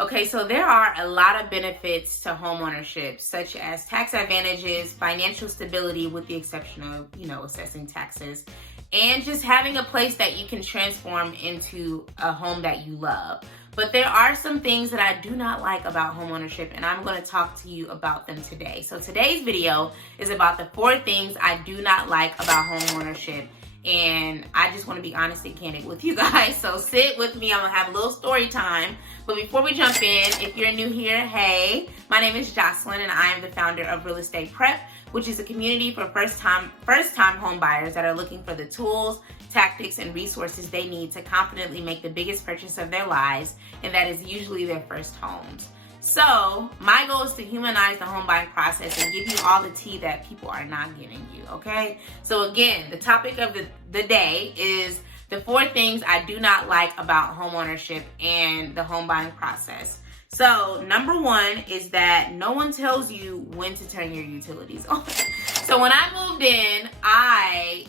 Okay, so there are a lot of benefits to homeownership, such as tax advantages, financial stability with the exception of, assessing taxes, and just having a place that you can transform into a home that you love. But there are some things that I do not like about homeownership, and I'm going to talk to you about them today. So today's video is about the 4 things I do not like about homeownership. And I just want to be honest and candid with you guys. So sit with me. I'm going to have a little story time. But before we jump in, if you're new here, hey, my name is Jocelyn and I am the founder of Real Estate Prep, which is a community for first-time home buyers that are looking for the tools, tactics, and resources they need to confidently make the biggest purchase of their lives, and that is usually their first homes. So my goal is to humanize the home buying process and give you all the tea that people are not giving you, okay? So again, the topic of the day is the 4 things I do not like about homeownership and the home buying process. So number 1 is that no one tells you when to turn your utilities on. So when I moved in, I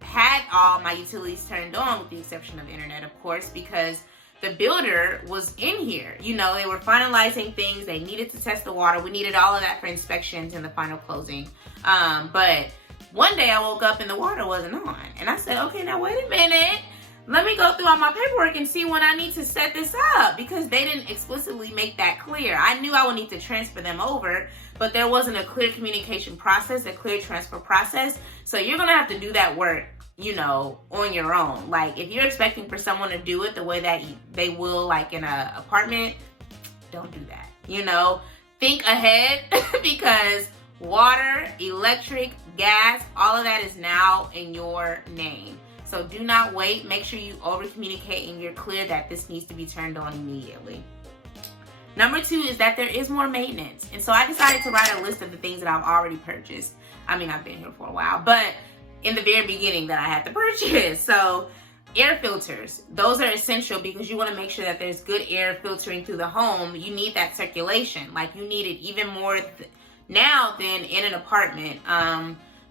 had all my utilities turned on with the exception of internet, of course, because the builder was in here. They were finalizing things. They needed to test the water. We needed all of that for inspections and the final closing. But one day I woke up and the water wasn't on. And I said, okay, now wait a minute. Let me go through all my paperwork and see when I need to set this up, because they didn't explicitly make that clear. I knew I would need to transfer them over, but there wasn't a clear communication process, a clear transfer process. So you're going to have to do that work on your own. Like, if you're expecting for someone to do it the way that they will, like in an apartment, don't do that. Think ahead because water, electric, gas, all of that is now in your name. So do not wait. Make sure you over communicate and you're clear that this needs to be turned on immediately. Number 2 is that there is more maintenance. And so I decided to write a list of the things that I've already purchased. I mean, I've been here for a while, but in the very beginning that I had to purchase. So air filters, those are essential because you want to make sure that there's good air filtering through the home. You need that circulation. Like, you need it even more now than in an apartment,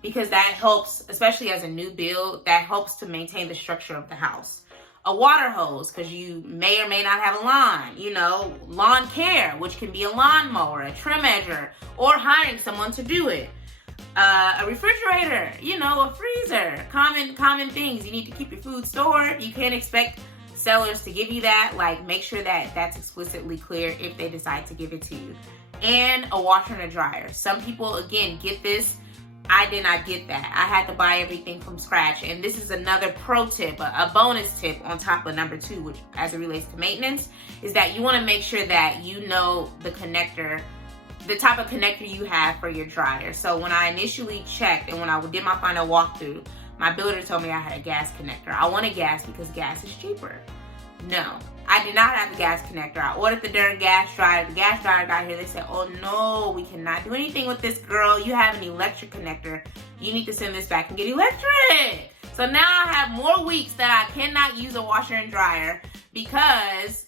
because that helps, especially as a new build, that helps to maintain the structure of the house. A water hose, because you may or may not have a lawn, lawn care, which can be a lawnmower, a trim edger, or hiring someone to do it. A refrigerator, a freezer, common things. You need to keep your food stored. You can't expect sellers to give you that. Like, make sure that that's explicitly clear if they decide to give it to you. And a washer and a dryer. Some people, again, get this. I did not get that. I had to buy everything from scratch. And this is another pro tip, a bonus tip on top of number 2, which as it relates to maintenance, is that you want to make sure that you know the connector, the type of connector you have for your dryer. So when I initially checked and when I did my final walkthrough, my builder told me I had a gas connector. I wanted gas because gas is cheaper. No, I did not have a gas connector. I ordered the darn gas dryer. The gas dryer got here. They said, oh no, we cannot do anything with this, girl. You have an electric connector. You need to send this back and get electric. So now I have more weeks that I cannot use a washer and dryer because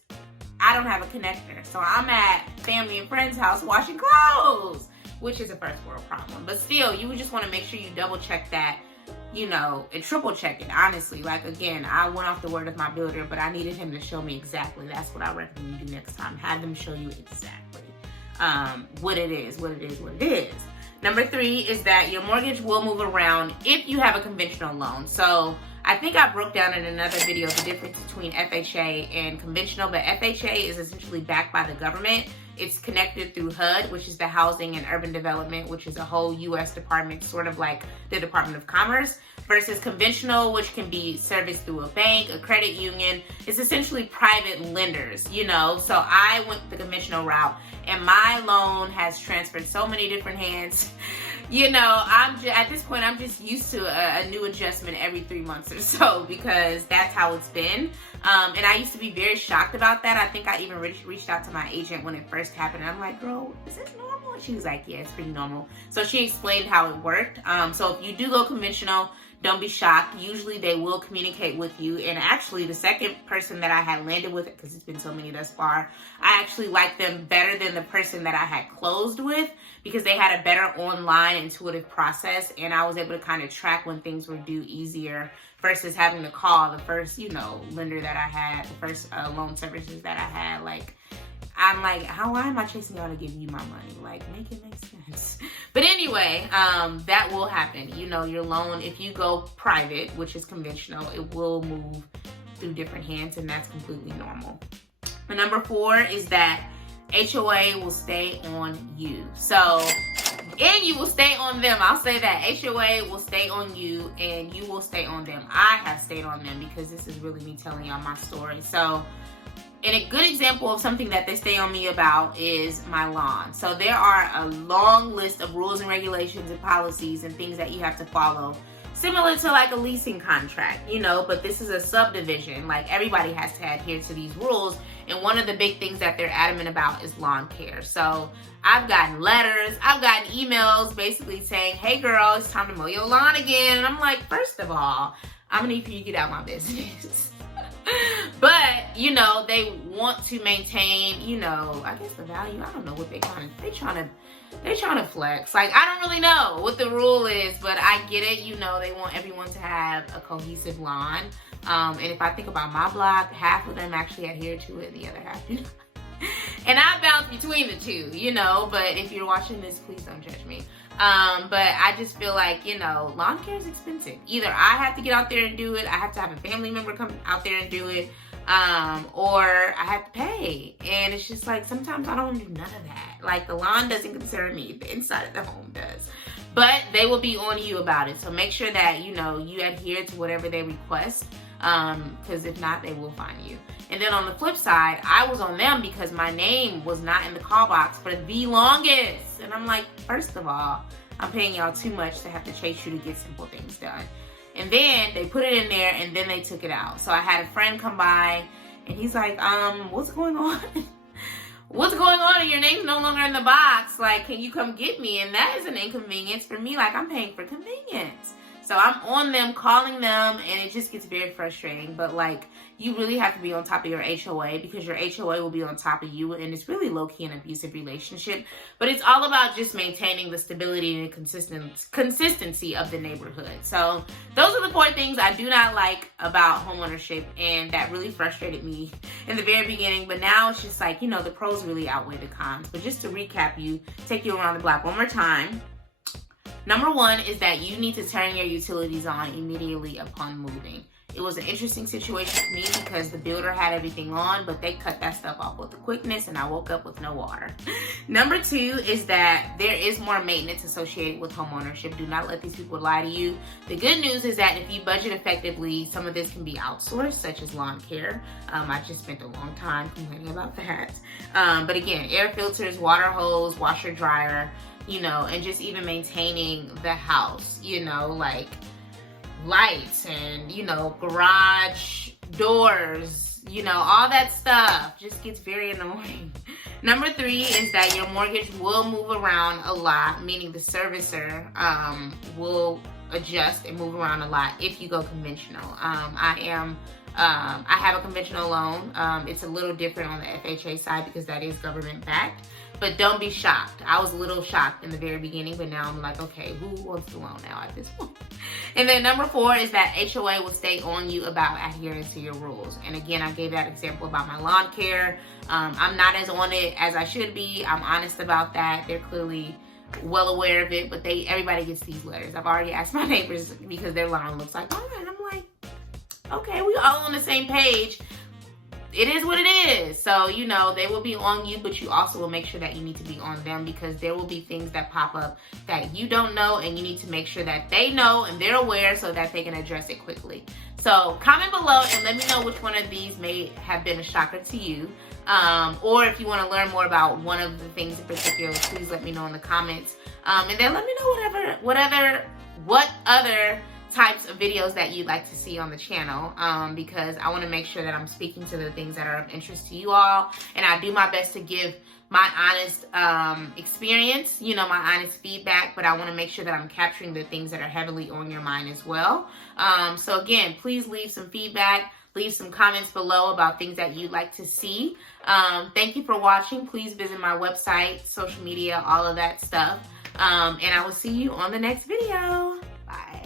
I don't have a connector. So I'm at family and friends' house washing clothes, which is a first world problem. But still, you would just want to make sure you double check that, and triple check it, honestly. Like, again, I went off the word of my builder, but I needed him to show me exactly. That's what I recommend you do next time. Have them show you exactly what it is. Number 3 is that your mortgage will move around if you have a conventional loan. So I think I broke down in another video the difference between FHA and conventional, but FHA is essentially backed by the government. It's connected through HUD, which is the Housing and Urban Development, which is a whole U.S. department, sort of like the Department of Commerce, versus conventional, which can be serviced through a bank, a credit union. It's essentially private lenders, So I went the conventional route, and my loan has transferred so many different hands. At this point, I'm just used to a new adjustment every 3 months or so because that's how it's been. And I used to be very shocked about that. I think I even reached out to my agent when it first happened. I'm like, girl, is this normal? And she was like, yeah, it's pretty normal. So she explained how it worked. So if you do go conventional, don't be shocked. Usually they will communicate with you. And actually, the second person that I had landed with, because it's been so many thus far, I actually liked them better than the person that I had closed with because they had a better online intuitive process. And I was able to kind of track when things were due easier versus having to call the first, lender that I had, the first loan services that I had. Like, I'm like, why am I chasing y'all to give you my money? Like, make it make sense. But anyway, that will happen. You know, your loan, if you go private, which is conventional, it will move through different hands, and that's completely normal. And number 4 is that HOA will stay on you. So, and you will stay on them. I'll say that. HOA will stay on you, and you will stay on them. I have stayed on them because this is really me telling y'all my story. So, and a good example of something that they stay on me about is my lawn. So there are a long list of rules and regulations and policies and things that you have to follow, similar to like a leasing contract, you know, but this is a subdivision. Like, everybody has to adhere to these rules. And one of the big things that they're adamant about is lawn care. So I've gotten letters, I've gotten emails basically saying, hey girl, it's time to mow your lawn again. And I'm like, first of all, I'm gonna need for you to get out of my business. But, you know, they want to maintain, you know, I guess the value. I don't know what they're trying to flex. Like, I don't really know what the rule is, but I get it. You know, they want everyone to have a cohesive lawn. And if I think about my block, half of them actually adhere to it, and the other half do not. And I bounce between the two, you know, but if you're watching this, please don't judge me. But I just feel like, you know, lawn care is expensive. Either I have to get out there and do it, I have to have a family member come out there and do it, or I have to pay. And it's just like, sometimes I don't want to do none of that. Like, the lawn doesn't concern me, the inside of the home does. But they will be on you about it. So make sure that, you know, you adhere to whatever they request, because if not, they will fine you. And then on the flip side, I was on them because my name was not in the call box for the longest. And I'm like, first of all, I'm paying y'all too much to have to chase you to get simple things done. And then they put it in there, and then they took it out. So I had a friend come by, and he's like, what's going on? What's going on? Your name's no longer in the box. Like, can you come get me? And that is an inconvenience for me. Like, I'm paying for convenience. So I'm on them, calling them, and it just gets very frustrating. But, like, you really have to be on top of your HOA, because your HOA will be on top of you, and it's really low-key an abusive relationship. But it's all about just maintaining the stability and consistency of the neighborhood. So those are the 4 things I do not like about homeownership, and that really frustrated me in the very beginning. But now it's just like, you know, the pros really outweigh the cons. But just to recap take you around the block one more time. Number 1 is that you need to turn your utilities on immediately upon moving. It was an interesting situation for me because the builder had everything on, but they cut that stuff off with a quickness, and I woke up with no water. Number 2 is that there is more maintenance associated with homeownership. Do not let these people lie to you. The good news is that if you budget effectively, some of this can be outsourced, such as lawn care. I just spent a long time complaining about that. But again, air filters, water hose, washer, dryer, you know, and just even maintaining the house, you know, like lights and, you know, garage doors, you know, all that stuff just gets very annoying. Number 3 is that your mortgage will move around a lot, meaning the servicer will adjust and move around a lot if you go conventional. I have a conventional loan. It's a little different on the FHA side because that is government backed. But don't be shocked. I was a little shocked in the very beginning, but now I'm like, okay, who wants the loan now at this point? And then number 4 is that HOA will stay on you about adhering to your rules. And again, I gave that example about my lawn care. I'm not as on it as I should be. I'm honest about that. They're clearly well aware of it, but everybody gets these letters. I've already asked my neighbors because their lawn looks like mine. And I'm like, okay, we all on the same page. It is what it is. So, you know, they will be on you, but you also will make sure that you need to be on them, because there will be things that pop up that you don't know, and you need to make sure that they know and they're aware so that they can address it quickly. So comment below and let me know which one of these may have been a shocker to you. Or if you want to learn more about one of the things in particular, please let me know in the comments. And then let me know what other types of videos that you'd like to see on the channel, because I want to make sure that I'm speaking to the things that are of interest to you all, and I do my best to give my honest experience, you know, my honest feedback, but I want to make sure that I'm capturing the things that are heavily on your mind as well. So again, please leave some feedback, leave some comments below about things that you'd like to see. Thank you for watching. Please visit my website, social media, all of that stuff, and I will see you on the next video. Bye.